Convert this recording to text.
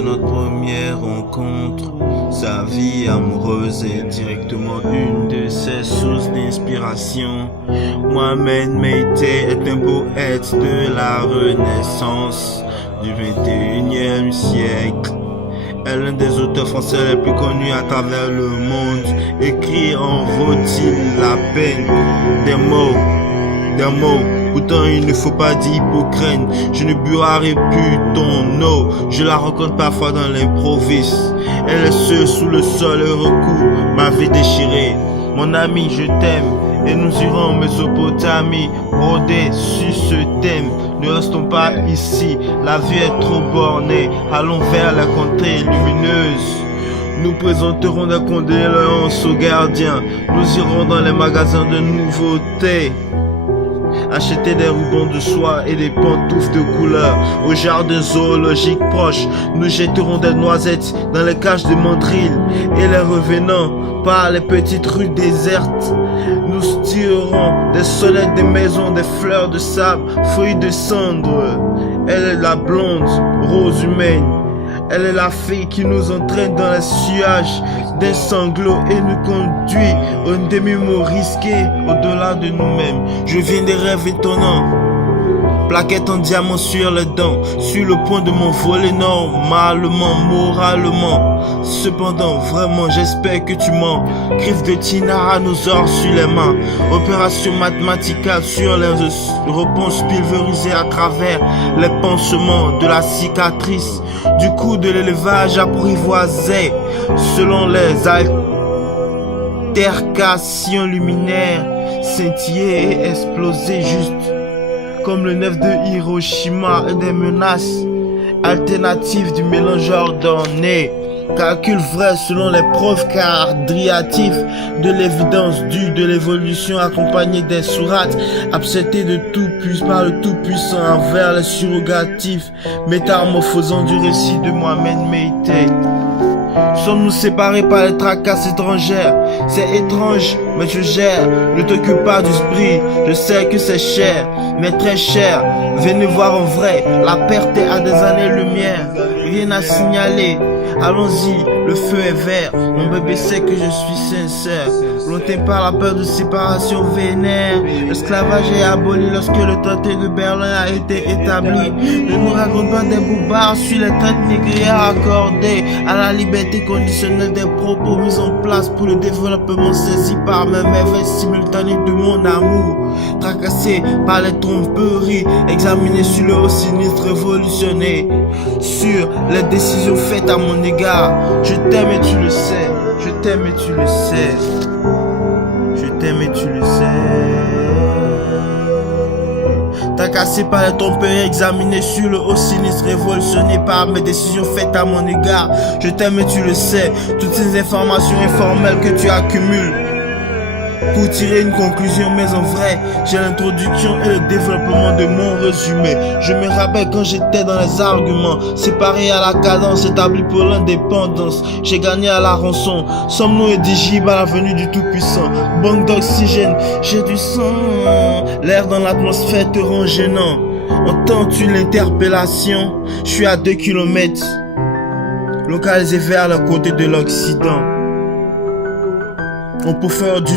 de notre première rencontre. Sa vie amoureuse est directement une de ses sources d'inspiration. Mohamed Meïté est un poète de la Renaissance du 21e siècle. Elle est l'un des auteurs français les plus connus à travers le monde. Écrit en vaut-il la peine des mots. Pourtant il ne faut pas dire hypocrite. Je ne boirai plus ton eau. Je la rencontre parfois dans l'improviste. Elle est seule sous le sol et recouvre ma vie déchirée. Mon ami, je t'aime et nous irons en Mésopotamie broder sur ce thème. Ne restons pas ici, la vie est trop bornée. Allons vers la contrée lumineuse. Nous présenterons des condoléances aux gardiens. Nous irons dans les magasins de nouveautés acheter des rubans de soie et des pantoufles de couleur. Au jardin zoologique proche, nous jetterons des noisettes dans les cages de mandrilles. Et les revenants par les petites rues désertes, nous tirerons des sonnettes des maisons, des fleurs de sable, fruits de cendre. Elle est la blonde, rose humaine. Elle est la fille qui nous entraîne dans les sillage des sanglots et nous conduit au demi-mot risqué au-delà de nous-mêmes. Je viens des rêves étonnants, plaquettes en diamant sur les dents, sur le point de m'envoler normalement, moralement. Cependant, vraiment, j'espère que tu mens. Griffe de tyrannosaure sur les mains, opération mathématicale sur les réponses pulvérisées à travers les pansements de la cicatrice. Du coup de l'élevage apprivoisé, selon les altercations luminaires, scintiller et exploser juste comme le 9 de Hiroshima et des menaces alternatives du mélange ordonné. Calcul vrai selon les preuves quadriatives de l'évidence due de l'évolution accompagnée des sourates absétées de tout par le tout-puissant envers les surrogatifs métamorphosant du récit de Mohamed Meïté. Sommes-nous séparés par les tracasses étrangères? C'est étrange, mais je gère. Ne t'occupe pas du sprit, je sais que c'est cher, mais très cher. Venez voir en vrai, la perte est à des années-lumière. Rien à signaler, allons-y, le feu est vert. Mon bébé sait que je suis sincère. Lointain par la peur de séparation vénère. L'esclavage est aboli lorsque le traité de Berlin a été établi. Ne nous raconte pas des boubards sur les traites négrières accordées à la liberté conditionnelle des propos mis en place pour le développement saisi par mes merveilles simultanées de mon amour. Tracassé par les tromperies, examiné sur le haut sinistre révolutionné, sur les décisions faites à mon égard. Je t'aime et tu le sais, je t'aime et tu le sais, je t'aime et tu le sais. Tracassé par les tromperies, examiné sur le haut sinistre, révolutionné par mes décisions faites à mon égard. Je t'aime et tu le sais, toutes ces informations informelles que tu accumules pour tirer une conclusion, mais en vrai, j'ai l'introduction et le développement de mon résumé. Je me rappelle quand j'étais dans les arguments, séparés à la cadence établie pour l'indépendance. J'ai gagné à la rançon. Sommes-nous éligibles à la venue du Tout-Puissant? Banque d'oxygène, j'ai du sang. L'air dans l'atmosphère te rend gênant. Entends-tu l'interpellation? Je suis à 2 km, localisé vers le côté de l'Occident. On peut faire du